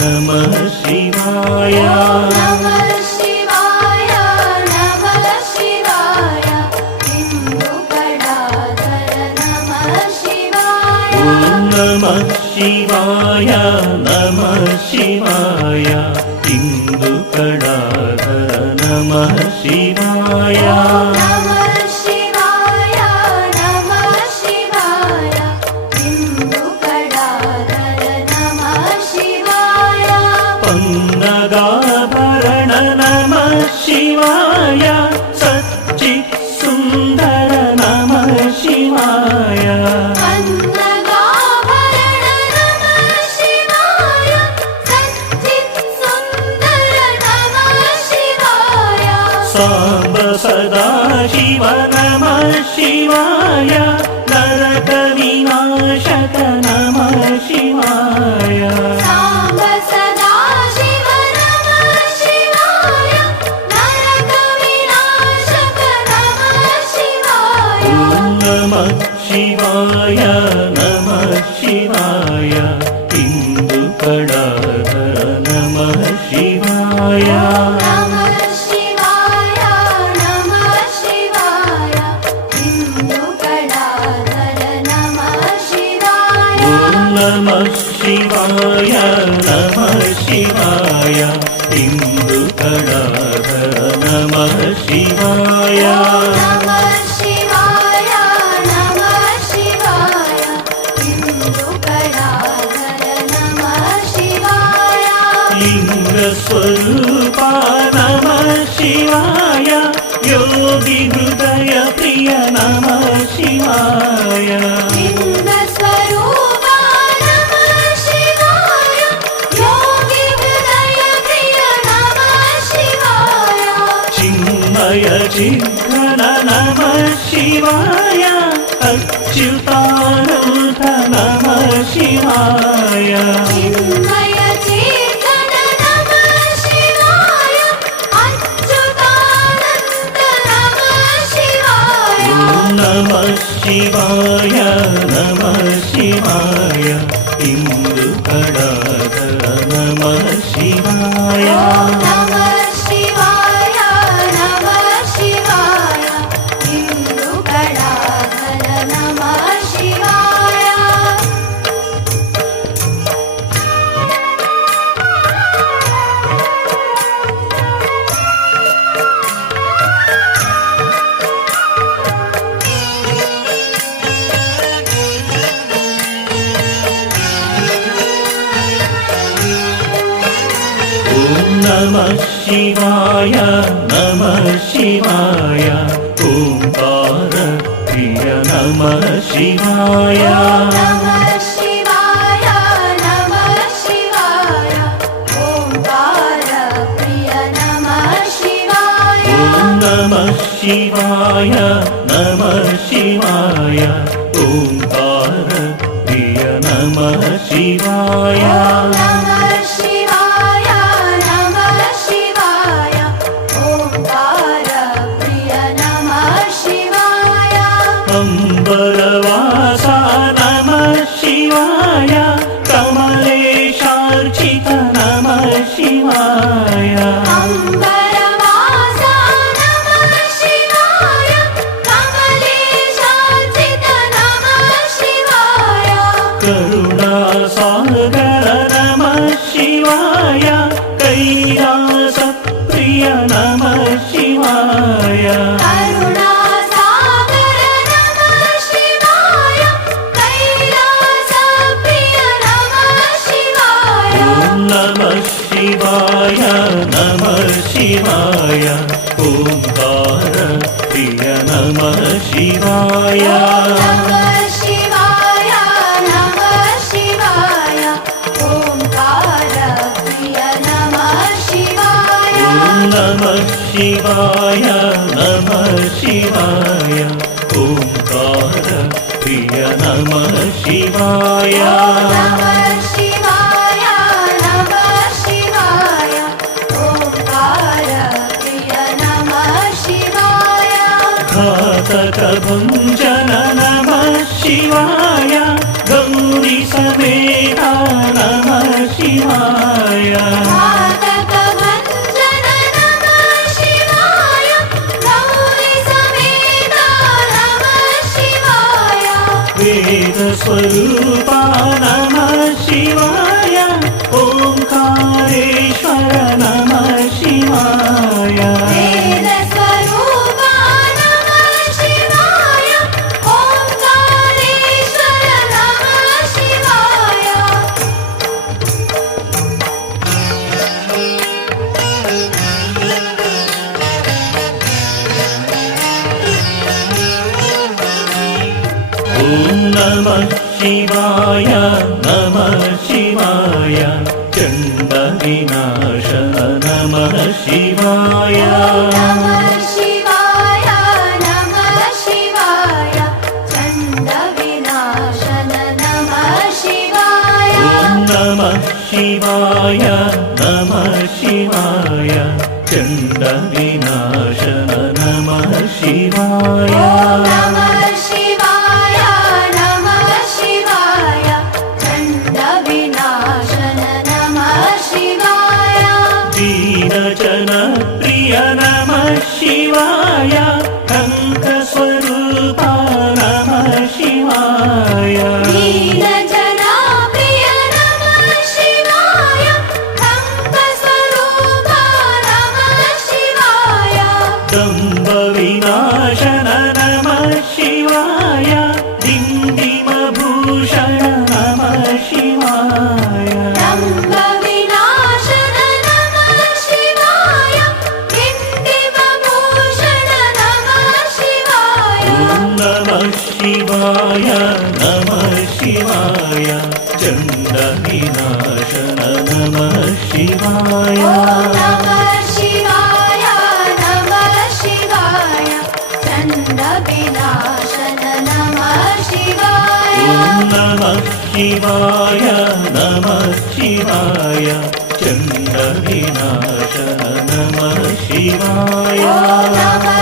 नमः शिवाय नमः शिवाय नमः शिवाय हिन्दुकडाधर नमः शिवाय नमः शिवाय नमः शिवाय हिन्दुकडाधर नमः शिवाय नमः शिवाय नमः शिवाय हिन्दुकडाधर नमः शिवाय पन्नगाभरण नमः शिवाय सच्चित् सुन्दर नमः शिवाय पन्नगाभरण नमः शिवाय सच्चित् सुन्दर नमः शिवाय साम्ब सदाशिव नमः शिवाय नरकविनाशक नमः शिवाय साम्ब सदाशिव नमः शिवाय नरकविनाशक नमः शिवाय नमः शिवाय नमः शिवाय हिन्दुकडाधर नमः शिवाय नमः शिवाय नमः शिवाय हिन्दुकडाधर नमः शिवाय नमः शिवाय नमः शिवाय हिन्दुकडाधर नमः शिवाय नमः शिवाय नमः शिवाय हिन्दुकडाधर नमः शिवाय लिङ्गस्वरूपा नमः शिवाय योगी हृदय प्रिय नमः शिवाय लिङ्गस्वरूपा नमः शिवाय योगी हृदय प्रिय नमः शिवाय चिन्मय चिन्मन नमः शिवाय अच्युतानन्द नमः शिवाय चिन्मय चेतन नमः शिवाय अच्युतानन्द नमः शिवाय नमः शिवाय नमः शिवाय हिन्दुकडाधर नमः शिवाय नमः शिवाय नमः शिवाय हिन्दुकडाधर नमः शिवाय नमः शिवाय नमः शिवाय ओंकार प्रिय नमः शिवाय नमः शिवाय नमः शिवाय ओंकार प्रिय नमः शिवाय नमः शिवाय नमः शिवाय ओंकार प्रिय नमः शिवाय नमः शिवाय नमः शिवाय ओंकार प्रिय नमः शिवाय अम्बरवासा नमः शिवाय कमलेशार्चित नमः शिवाय अम्बरवासा नमः शिवाय कमलेशार्चित नमः शिवाय करुणासागर नमः शिवाय कैलासप्रिय नमः शिवाय करुणासागर नमः शिवाय कैलासप्रिय नमः शिवाय नमः शिवाय नमः शिवाय ओंकार प्रिय नमः शिवाय नमः शिवाय नमः शिवाय ओंकार प्रिय नमः शिवाय नमः शिवाय नमः शिवाय ओंकार प्रिय नमः शिवाय नमः शिवाय नमः शिवाय ओंकार प्रिय नमः शिवाय घातकभञ्जन नमः शिवाय गौरी समेता नमः शिवाय घातकभञ्जन नमः शिवाय गौरी समेता नमः शिवाय वेदस्वरूपा नमः शिवाय ओंकारेश्वर नमः शिवाय वेदस्वरूपा नमः शिवाय ओंकारेश्वर नमः शिवाय ॐ नमः शिवाय नमः शिवाय चण्डविनाशन नमः शिवाय नमः शिवाय नमः शिवाय चण्डविनाशन नमः शिवाय ॐ नमः शिवाय नमः शिवाय चण्डविनाशन नमः शिवाय नमः शिवाय नमः शिवाय चण्डविनाशन नमः शिवाय दीनजनप्रिय नमः शिवाय टङ्कस्वरूपा नमः शिवाय दीनजनप्रिय नमः शिवाय टङ्कस्वरूपा नमः शिवाय दम्भविनाशन नमः शिवाय दिण्डिमभूषण नमः शिवाय दम्भविनाशन नमः शिवाय दिण्डिमभूषण नमः शिवाय ॐ नमः शिवाय नमः शिवाय चण्डविनाशन नमः शिवाय नमः शिवाय नमः शिवाय चण्डविनाशन नमः शिवाय ॐ नमः शिवाय नमः शिवाय चण्डविनाशन नमः शिवाय नमः